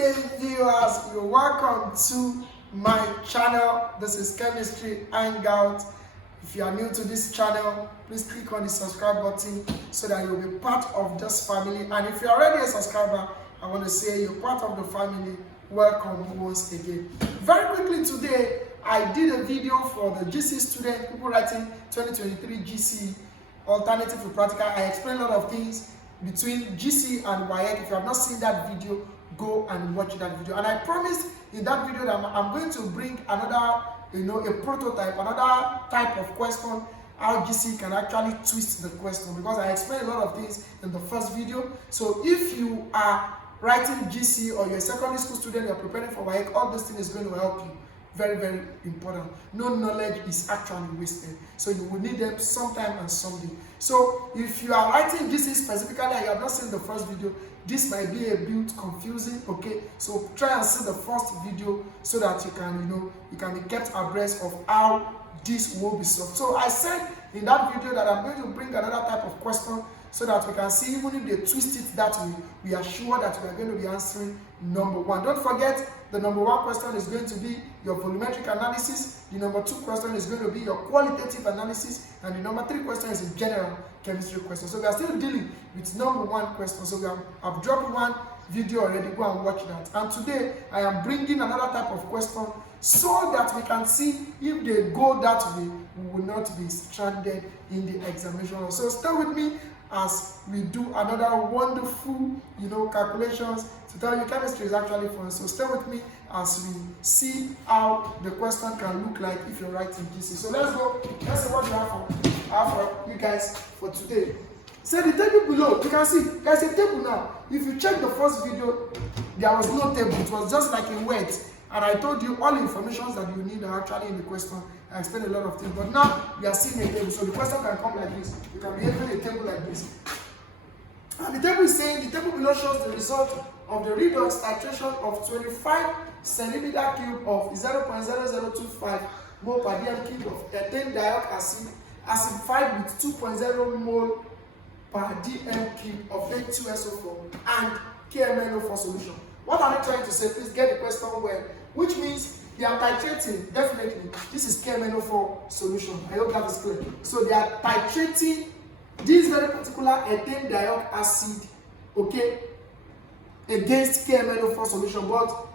day, viewers. You're welcome to my channel. This is Chemistry Hangout. If you are new to this channel, please click on the subscribe button so that you'll be part of this family. And if you're already a subscriber, I want to say you're part of the family. Welcome once again. Very quickly today, I did a video for the G.C.E student, people writing 2023 G.C.E alternative to practical. I explained a lot of things between G.C.E and WAEC. If you have not seen that video, go and watch that video. And I promised in that video that I'm going to bring another, a prototype, another type of question, how G.C.E can actually twist the question, because I explained a lot of things in the first video. So if you are writing G.C.E or you're a secondary school student, you're preparing for WAEC, all this thing is going to help you. Very, very important. No knowledge is actually wasted. So you will need them sometime and someday. So if you are writing G.C.E specifically and you have not seen the first video, this might be a bit confusing. Okay, so try and see the first video so that you can, you can be kept abreast of how this will be solved. So I said in that video that I'm going to bring another type of question so that we can see, even if they twist it that way, we are sure that we are going to be answering number one. Don't forget, the number one question is going to be your volumetric analysis. The number two question is going to be your qualitative analysis. And the number three question is a general chemistry question. So we are still dealing with number one question. So I've dropped one video already. Go and watch that. And today, I am bringing another type of question so that we can see if they go that way, we will not be stranded in the examination. So stay with me as we do another wonderful, calculations to tell you chemistry is actually fun. So stay with me as we see how the question can look like if you're writing G.C.E. So let's go. Let's see what we have for you guys for today. So the table below, you can see there's a table now. If you check the first video, there was no table. It was just like a word. And I told you all the information that you need are actually in the question. I explained a lot of things, but now we are seeing a table. So the question can come like this. You can be having a table like this. And the table is saying, the table below shows the result of the redox titration of 25 centimeter cube of 0.0025 mole per dm cube of ethane dioxide acid acidified with 2.0 mole per dm cube of H2SO4 and KMnO4 solution. What are they trying to say? Please get the question well. Which means they are titrating, definitely. This is KMnO4 solution. I hope that is clear. So they are titrating this very particular ethane dioxide acid, okay, against KMnO4 solution, but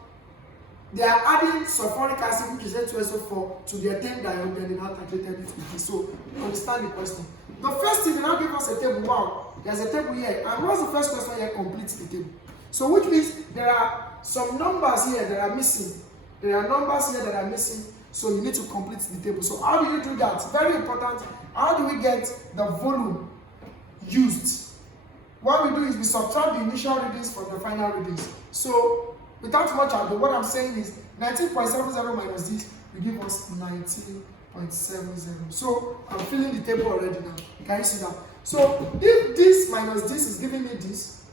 they are adding sulfuric acid, which is H2SO4, to the ethane dioxide, then they now titrated it with this. So understand the question. The first thing, they now give us a table. Wow, there's a table here. And what's the first question here? Complete the table. So which means there are some numbers here that are missing. There are numbers here that are missing. So you need to complete the table. So how do you do that? Very important. How do we get the volume used? What we do is we subtract the initial readings from the final readings. So without much ado, what I'm saying is 19.70 minus this will give us 19.70. So I'm filling the table already now. Can you see that? So if this minus this is giving me this,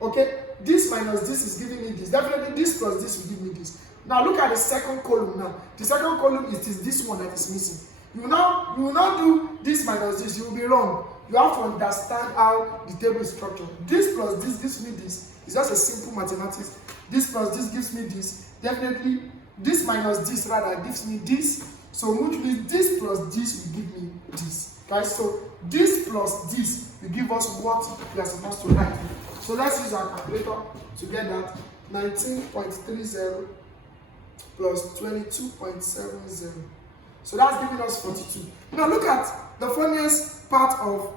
okay, this minus this is giving me this. Definitely this plus this will give me this. Now look at the second column now. The second column is this one that is missing. You will not do this minus this. You will be wrong. You have to understand how the table is structured. This plus this gives me this. It's just a simple mathematics. This plus this gives me this. Definitely this minus this rather gives me this. So which means this plus this will give me this. Guys, so this plus this will give us what we are supposed to write. So let's use our calculator to get that. 19.30 plus 22.70. So that's giving us 42. Now look at the funniest part of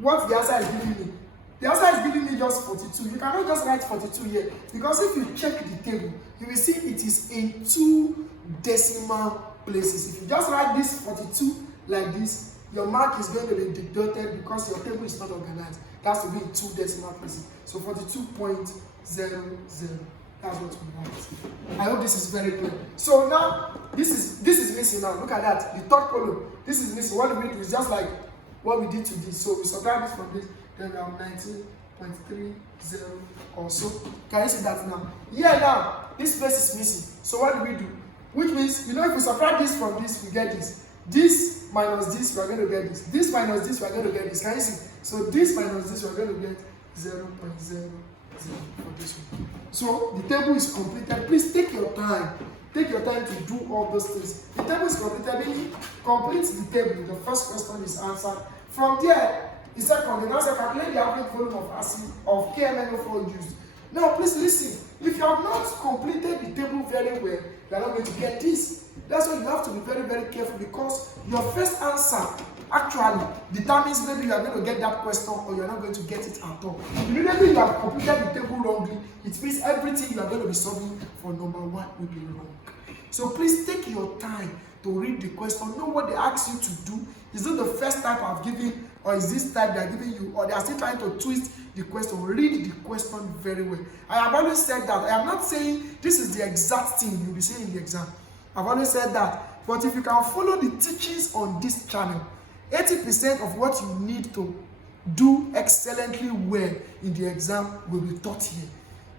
what the answer is giving me. The answer is giving me just 42. You cannot just write 42 here, because if you check the table, you will see it is in 2 decimal places. If you just write this 42 like this, your mark is going to be deducted because your table is not organized. It has to be in 2 decimal places. So 42.00. That's what we want. I hope this is very clear. So now this is missing now. Look at that. The third column. This is missing. What we do is just like what we did to this. So we subtract this from this. Then we have 19.30 also. Can you see that now? Yeah, now this place is missing. So what do? Which means, if we subtract this from this, we get this. This minus this, we are going to get this. This minus this, we are going to get this. Can you see? So this minus this, we are going to get 0.0 for this one. So the table is completed. Please take your time. Take your time to do all those things. The table is completed, meaning complete the table. The first question is answered. From there, the second, the now say calculate the average volume of acid of KMNO4 used. Now, please listen. If you have not completed the table very well, you are not going to get this. That's why you have to be very, very careful, because your first answer actually determines whether you are going to get that question or you are not going to get it at all. Immediately you have completed the table wrongly, it means everything you are going to be solving for number one will be wrong. So please take your time to read the question, know what they ask you to do. Is it the first type I've given, or is this type they are giving you, or they are still trying to twist the question? Read the question very well. I have always said that. I am not saying this is the exact thing you'll be saying in the exam. I've always said that. But if you can follow the teachings on this channel, 80% of what you need to do excellently well in the exam will be taught here.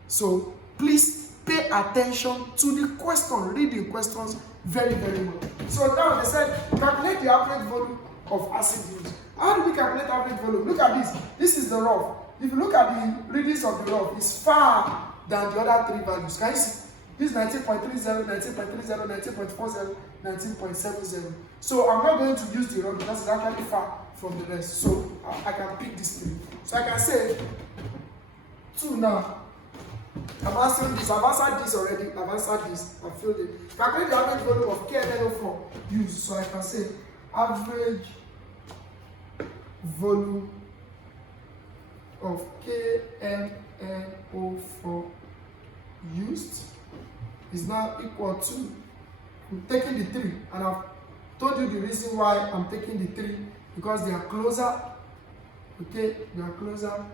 So please pay attention to the question. Read the questions very, very well. So now they said calculate the average volume of acid used. How do we calculate average volume? Look at this. This is the rough. If you look at the readings of the rough, it's far than the other three values. Can you see? This is 19.30, 19.30, 19.40, 19.70. So I'm not going to use the rough because it's actually far from the rest. So I can pick this three. So I can say 2 now. I've answered this. I've answered this already. I've answered this. I've filled it. Calculate the average volume of KMNO4 used. So I can say average volume of KMNO4 used is now equal to, I'm taking the 3, and I've told you the reason why I'm taking the 3, because they are closer. Okay, they are closer.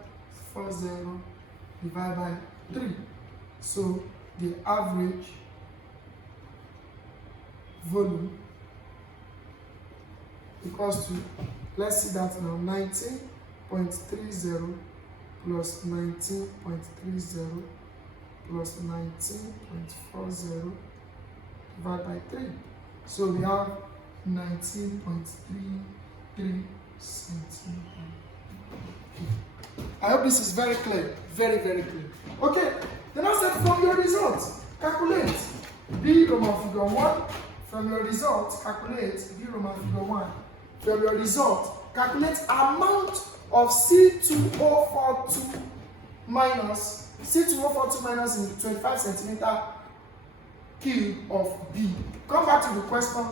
40 divided by 3. So the average volume equals to, let's see that now, 19.30 plus 19.30 plus 19.40 divided by 3. So we have 19.33 centimeters. I hope this is very clear. Very, very clear. Okay, then I said from your results, calculate B Roman figure 1. From your results, calculate B Roman figure 1. From your result, calculate amount of C2042 minus C2042 minus in 25 centimeter cube of B. Come back to the question.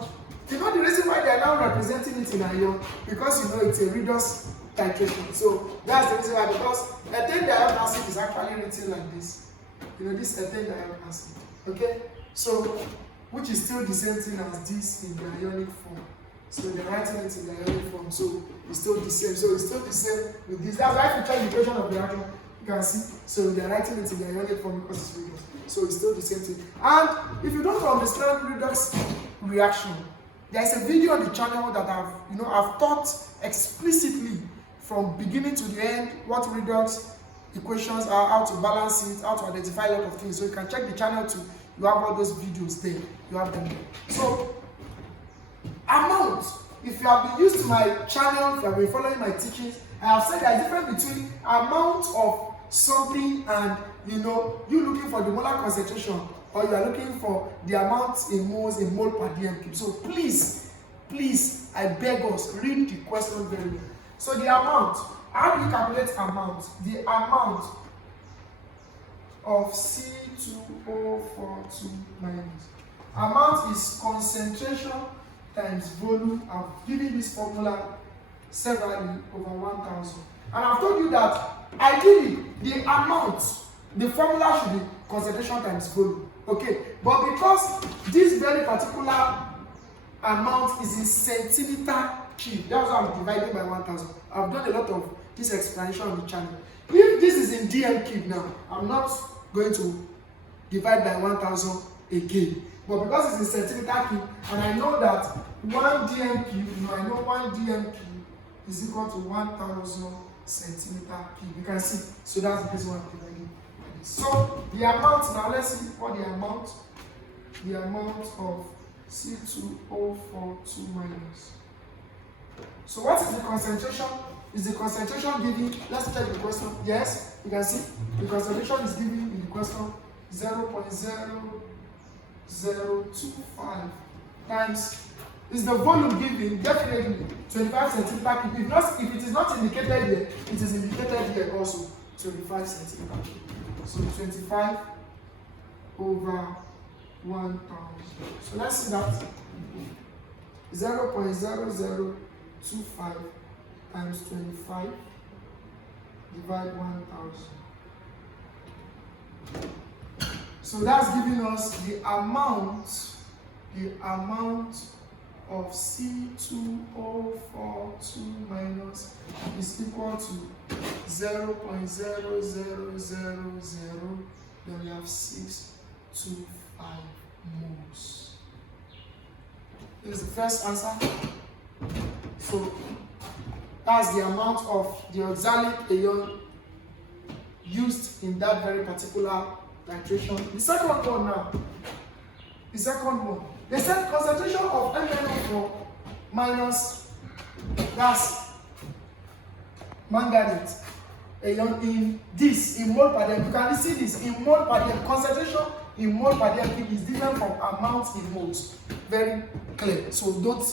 You know the reason why they are now representing it in iron? Because you know it's a redox titration. So that's the reason why, because ethane diionic acid is actually written like this. You know, this ethane diionic acid. Okay? So, which is still the same thing as this in the ionic form. So they're writing it in the ionic form. So it's still the same. So it's still the same with this. That's why if you check the equation of the reaction, you can see. So they're writing it in the ionic form because it's redox. So it's still the same thing. And if you don't understand redox reaction, there's a video on the channel that I've taught explicitly from beginning to the end what redox equations are, how to balance it, how to identify a lot of things. So you can check the channel too. You have all those videos there. You have them there. So amount. If you have been used to my channel, if you have been following my teachings, I have said there is a difference between amount of something and you looking for the molar concentration, or you are looking for the amount in moles in mole per dm cube. So please, I beg us, read the question very well. So the amount, how do you calculate amount? The amount of C2042 minus. Amount is concentration times volume. I've given this formula severally over 1000. And I've told you that ideally the amount, the formula should be concentration times volume. Okay, but because this very particular amount is in centimeter cube, that's why I'm dividing by 1000. I've done a lot of this explanation on the channel. If this is in dm cube now, I'm not going to divide by 1000 again. But because it's in centimeter cube, and I know that 1 dm cube, I know 1 dm cube is equal to 1000 centimeter cube. You can see. So that's the reason why I'm dividing. So the amount, now let's see what the amount of C2042 minus. So what is the concentration? Is the concentration given? Let's check the question. Yes. You can see the concentration is given in the question 0.0025 times is the volume given, definitely 25 centimeter cube. If it is not indicated here, it is indicated here also 25 centimeter cube. So 25 over 1000. So let's see that 0.0025 times 25 divide 1000. So that's giving us the amount of C2042 minus is equal to 0.0000. Then we have 625 moles. This is the first answer. So that's the amount of the oxalic ion used in that very particular titration. The second one now. The second one. They said concentration of MnO4 minus that's manganate ion in this in mole per dm. You can see this in mole per dm. Concentration in mole per dm is different from amount in moles. Very clear. So don't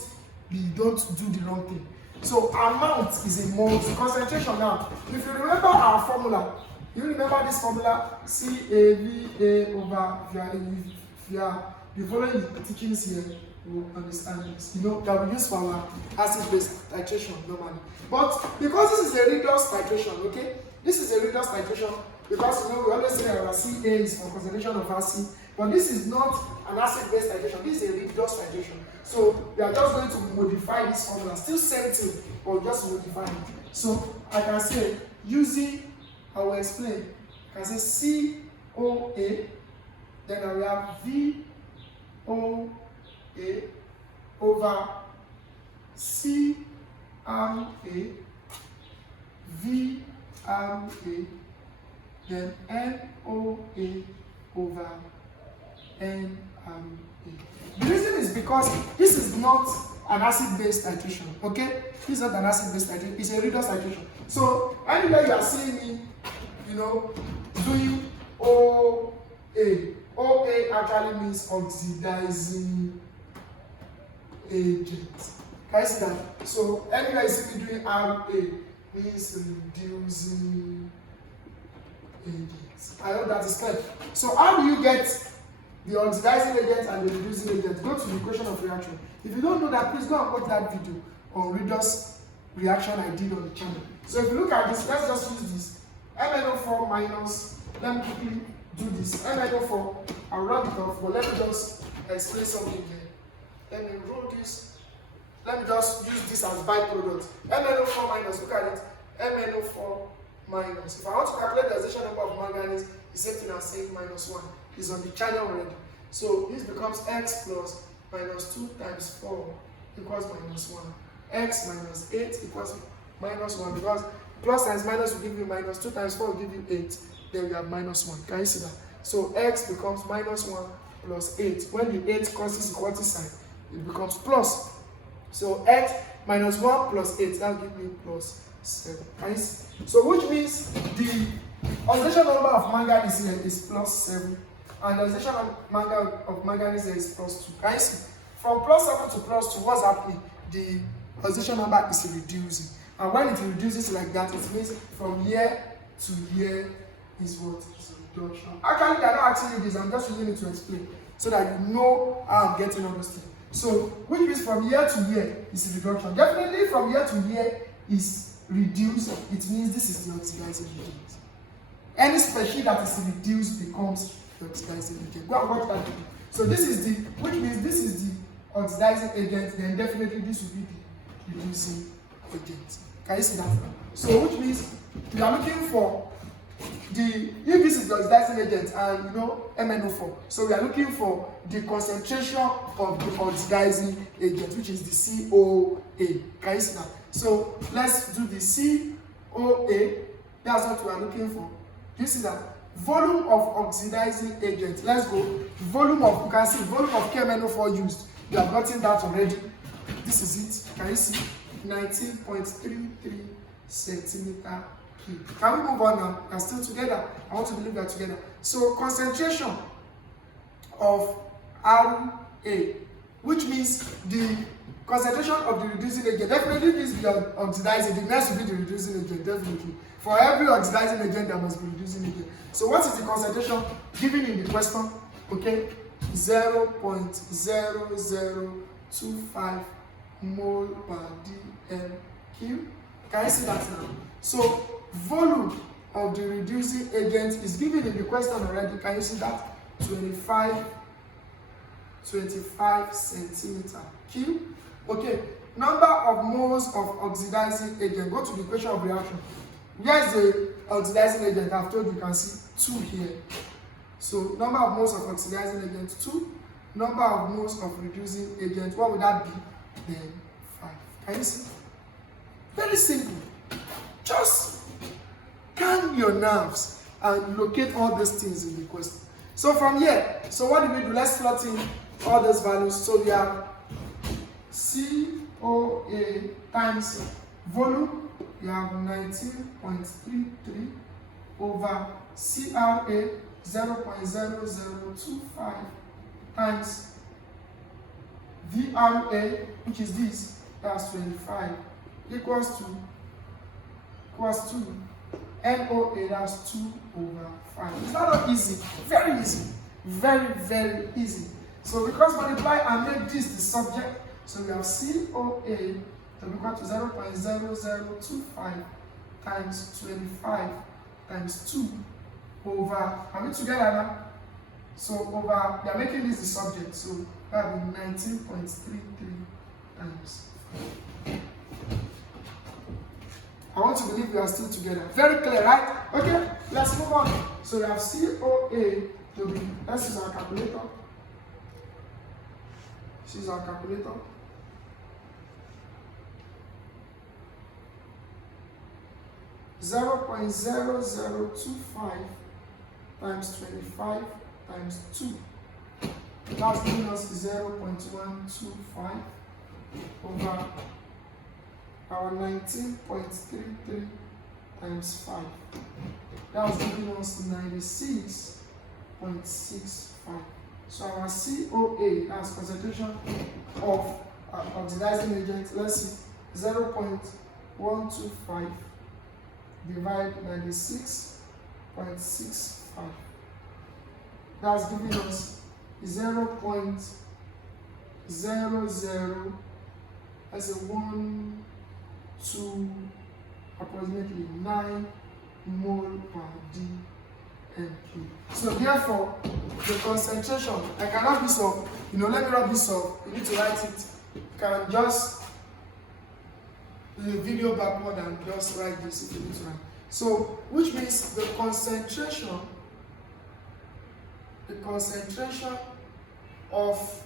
do the wrong thing. So amount is in moles. Concentration now. If you remember our formula, you remember this formula CAVA over via the following teachings here, you will understand this. You know that we use for our acid-base titration normally. But because this is a redox titration, okay? This is a redox titration because you know we always say our CA is for concentration of acid, but this is not an acid-base titration. This is a redox titration. So we are just going to modify this formula. Still same thing, but just modify it. So I can say using, I will explain. I can say COA, then I will have VOA over CRA, VRA, then NOA over NRA. The reason is because this is not an acid-based titration, okay? This is not an acid-based titration, it's a redox titration. So anywhere you are seeing me, you know, doing OA. OA actually means oxidizing agent. Can you see that? So anywhere you see me doing RA means reducing agents. I hope that is clear. So how do you get the oxidizing agent and the reducing agent? Go to the equation of reaction. If you don't know that, please go and watch that video on redox reaction I did on the channel. So if you look at this, let's just use this. MnO4 minus, let me quickly do this. MnO4, I'll rub it off, but let me just explain something here. Let me roll this. Let me just use this as byproduct. MnO4 minus, look at it. MnO4 minus. If I want to calculate the oxidation number of manganese, the same thing as saying -1. It's on the channel already. So this becomes x plus minus 2 times 4 equals -1. X minus 8 equals -1 because plus times minus will give you minus, 2 times 4 will give you 8. Then we have -1. Can you see that? So x becomes -1 plus 8. When the 8 crosses equality sign, it becomes plus. So x minus 1 plus 8, that will give me plus 7. Can you see? So which means the oxidation number of manganese here is plus 7. And the oxidation of manganese here is plus 2. Can you see? From plus 7 to plus 2, what's happening? The oxidation number is reducing. And when it reduces like that, it means from year to year is what is reduction. Actually, they are not asking you this, I'm just using it to explain so that you know how I'm getting all those things. So, which means from year to year is reduction. Definitely from year to year is reduced, it means this is the oxidizing agent. Any species that is reduced becomes the oxidizing agent. Go and watch that video. So this is the, which means this is the oxidizing agent, then definitely this will be the reducing agent. Can you see that? So which means we are looking for if this is the oxidizing agent and you know MnO4, so we are looking for the concentration of the oxidizing agent, which is the COA. Can you see that? So let's do the COA. That's what we are looking for. Do you see that? Volume of oxidizing agent. Let's go. Volume of, you can see volume of KMnO4 used. You have gotten that already. This is it. Can you see? 19.33 centimeter Q. Can we move on now? We are still together. I want to believe we are together. So concentration of RA, which means the concentration of the reducing agent. Definitely this will be oxidizing. The next will be the reducing agent, definitely. For every oxidizing agent, there must be reducing agent. So what is the concentration given in the question? Okay, 0.0025 mole per dm³. Can you see that now? So volume of the reducing agent is given in the question already. Can you see that? 25 centimeter cube. Okay, number of moles of oxidizing agent. Go to the equation of reaction. Where is the oxidizing agent? I've told you, can see 2 here. So number of moles of oxidizing agent 2. Number of moles of reducing agent, what would that be? Then 5. Can you see? Very simple. Just calm your nerves and locate all these things in the question. So from here, so what do we do? Let's plot in all these values. So we have COA times volume. We have 19.33 over CRA 0.0025 times VRA, which is this, that's 25, equals to NOA, that's 2 over 5. It's not easy, very easy, very easy. So because multiply and make this the subject, so we have COA to be equal to 0.0025 times 25 times 2 over, are we together now? So over, we are making this the subject, so that will be 19.33 times. I want to believe we are still together. Very clear, right? Okay, let's move on. So we have COA to be, let's use our calculator. This is our calculator. (0.0025) times 25 times 2. That's giving us 0.125 over our 19.33 times 5. That's giving us 96.65. So our COA, that's concentration of oxidizing agent, let's see, 0.125 divide 96.65. That's giving us 0.00, that's a 1, 2, approximately 9 mole per dm³. So therefore, the concentration, I can write this up, let me write this up, you need to write it. You can just the video backward and just write this if you need to write. So, which means the concentration of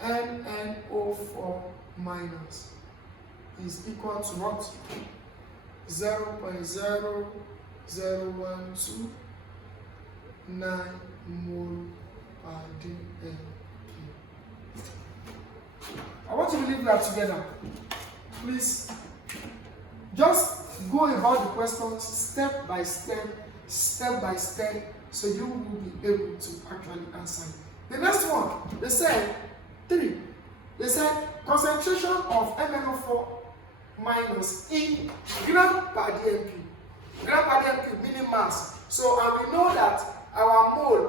NNO4 minus is equal to what? 0.00129 mole per dm³. I want to believe we are together. Please, just go about the questions step by step, so you will be able to actually answer it. The next one, they said 3. They said concentration of MnO4 minus in gram per dm³. Gram per dm³ meaning mass. So, and we know that our mole,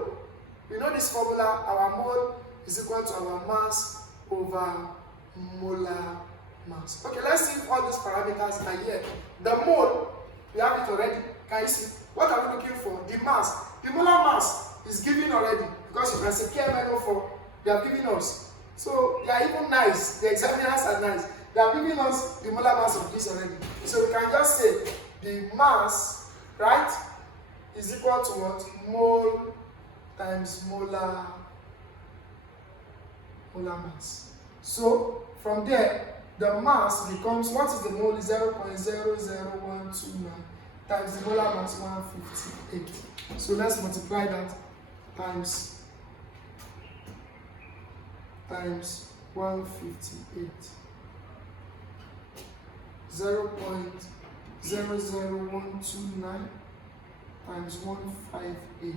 we know this formula, our mole is equal to our mass over molar mass. Okay, let's see if all these parameters are here. The mole, we have it already. Can you see? What are we looking for? The mass. The molar mass is given already because you can say KMnO4, they are giving us. So they are even nice. The examiners are nice. They are giving us the molar mass of this already. So we can just say the mass, right, is equal to what? Mole times molar mass. So from there, the mass becomes, what is the mole? 0.00129 times the molar mass 158. So let's multiply that times 158. 00129 times 158,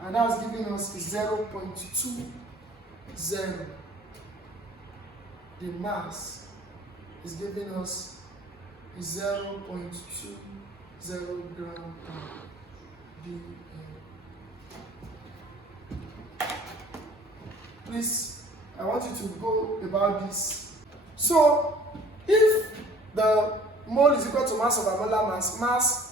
and that's giving us 0.20. The mass is giving us 0.20 gram per dm. Please, I want you to go about this. So, if the mole is equal to mass over molar mass, cross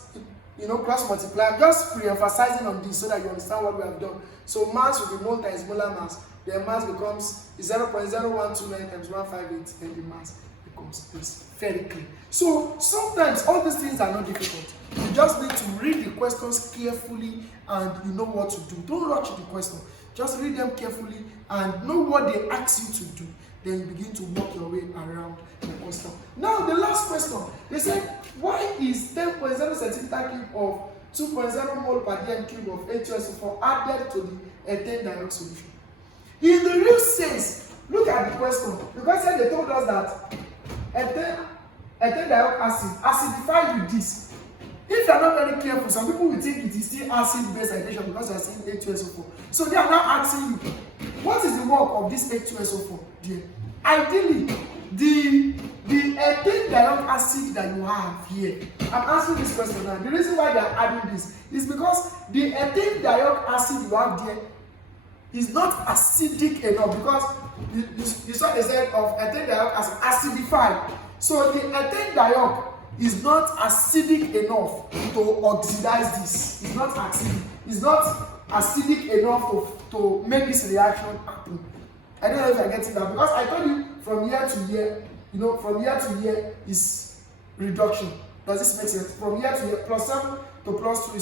multiply. I'm just pre-emphasizing on this so that you understand what we have done. So, mass will be mole times molar mass. Then mass becomes 0.0129 times 158, and the mass becomes this. Very clear. So, sometimes all these things are not difficult. You just need to read the questions carefully and you know what to do. Don't rush the question. Just read them carefully and know what they ask you to do. Then you begin to work your way around the question. Now, the last question. They said, why is 10.0 centimeter cube of 2.0 mole per dm cube of H2SO4 added to the ethane dioxide solution? In the real sense, look at the question. Because they told us that ethane dioxide acid acidified with this. If you are not very careful, some people will think it is still acid-based titration because they are saying H2SO4. So they are now asking you, what is the work of this H2SO4? Dear? Ideally, the ethane dioxide acid that you have here, I'm asking this question now. The reason why they are adding this is because the ethane dioxide acid you have there is not acidic enough, because you saw they said of ethane dioxide acid acidified. So the ethane dioxide is not acidic enough to oxidize this. It's not acidic. It's not acidic enough to make this reaction happen. I don't know if I get it now, because I told you from year to year, from year to year is reduction. Does this make sense? From year to year, +7 to +2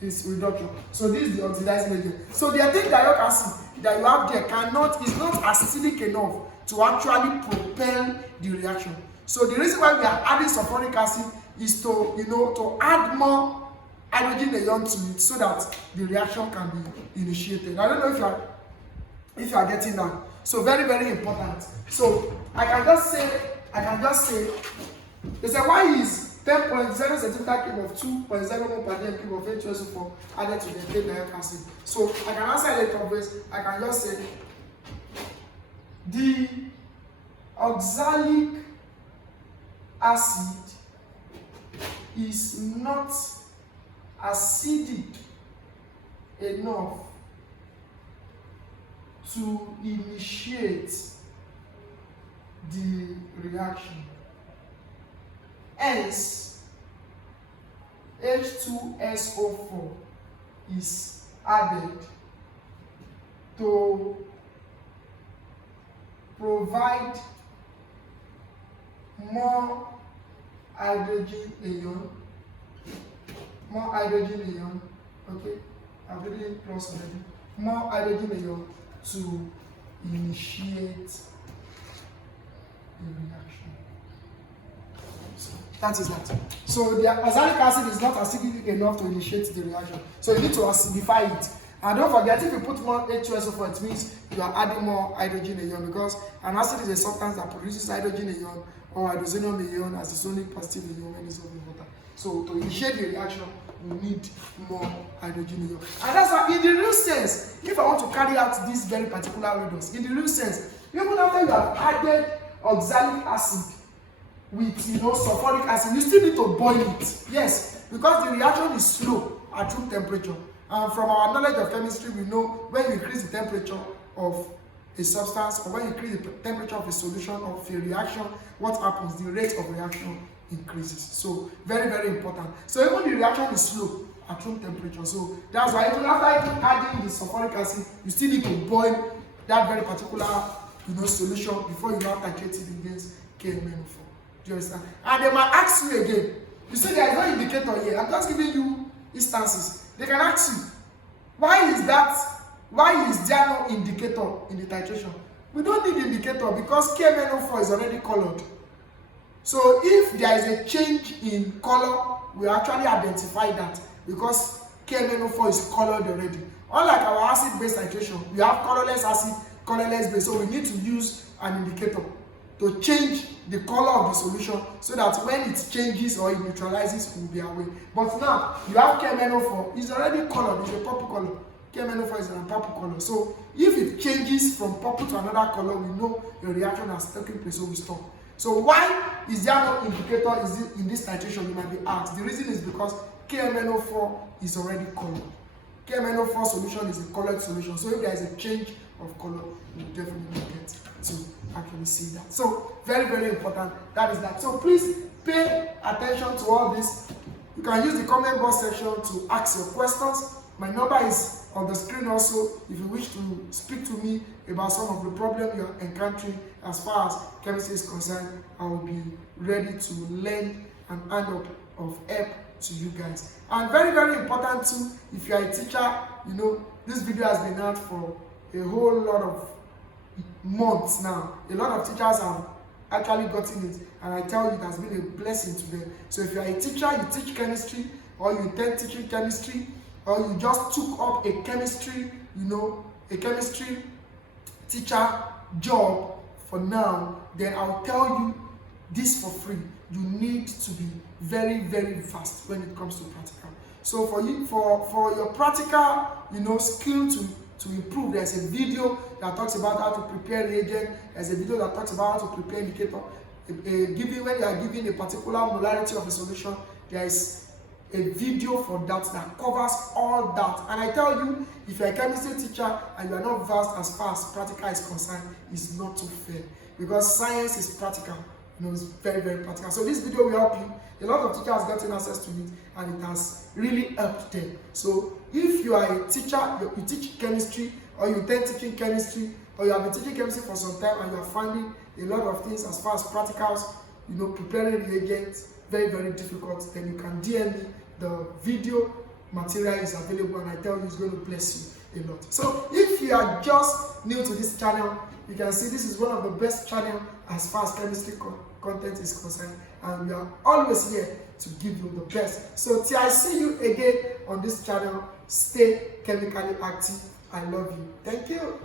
is reduction. So this is the oxidizing agent. So the ethane dioxide acid that you have there is not acidic enough to actually propel the reaction. So the reason why we are adding sulfuric acid is to add more hydrogen ion to it so that the reaction can be initiated. I don't know if you are getting that. So very, very important. So I can just say, they say, why is 10.0 centimeter cube of 2.0 mole per dm cube of H2SO4 added to the ethane dioxide acid? So I can answer it of this. I can just say the oxalic acid is not acidic enough to initiate the reaction. Hence, H2SO4 is added to provide more hydrogen ion, okay, I've written plus already, more hydrogen ion to initiate the reaction. So that is that. So the oxalic acid is not acidic enough to initiate the reaction. So you need to acidify it. And don't forget, if you put more H2SO4, it means you are adding more hydrogen ion, because an acid is a substance that produces hydrogen ion or hydrozonium ion as its only positive ion when dissolved in water. So to initiate the reaction, we need more hydrogen ion. And that's why, in the real sense, if I want to carry out this very particular redox, in the real sense, even after you have added oxalic acid with sulfuric acid, you still need to boil it. Yes, because the reaction is slow at room temperature. And from our knowledge of chemistry, we know when you increase the temperature of a substance, or when you increase the temperature of a solution of a reaction, what happens? The rate of reaction increases. So very, very important. So even the reaction is slow at room temperature. So that's why even after adding the sulfuric acid, you still need to boil that very particular solution before you now titrate it against KMnO4. Do you understand? And they might ask you again. You say there is no indicator here. I'm just giving you instances. They can ask you, why is there no indicator in the titration? We don't need indicator because KMnO4 is already colored. So if there is a change in color, we actually identify that because KMnO4 is colored already. Unlike our acid-based titration, we have colorless acid, colorless base, so we need to use an indicator. to change the color of the solution so that when it changes or it neutralizes, we'll be aware. But now you have KMnO4, it's already colored, it's a purple color. KMnO4 is a purple color. So if it changes from purple to another color, we know your reaction has taken place, so we stop. So why is there no indicator in this titration, you might be asked? The reason is because KMnO4 is already colored. KMnO4 solution is a colored solution. So if there is a change of color, you will definitely get to actually see that. So very, very important. That is that. So please pay attention to all this. You can use the comment box section to ask your questions. My number is on the screen also. If you wish to speak to me about some of the problems you're encountering as far as chemistry is concerned, I will be ready to lend an hand up of help to you guys. And very, very important too, if you are a teacher, you know, this video has been out for a whole lot of months now. A lot of teachers have actually gotten it, and I tell you it has been a blessing to them. So if you are a teacher, you teach chemistry, or you intend teaching chemistry, or you just took up a chemistry, you know, a chemistry teacher job for now, then I'll tell you this for free. You need to be very, very fast when it comes to practical. So for you, for your practical, you know, skill to improve, there's a video that talks about how to prepare reagent. There's a video that talks about how to prepare indicator. When you are giving a particular molarity of a solution, there is a video for that covers all that. And I tell you, if you're a chemistry teacher and you are not versed as far as practical is concerned, it's not too fair, because science is practical. You know, it's very, very practical. So this video will help you. A lot of teachers have gotten access to it, and it has really helped them. So if you are a teacher, you teach chemistry, or you intend teaching chemistry, or you have been teaching chemistry for some time and you are finding a lot of things as far as practicals, you know, preparing reagents, very, very difficult, then you can DM me. The video material is available, and I tell you it's going to bless you a lot. So if you are just new to this channel, you can see this is one of the best channels as far as chemistry content is concerned, and we are always here to give you the best. So till I see you again on this channel, stay chemically active. I love you. Thank you.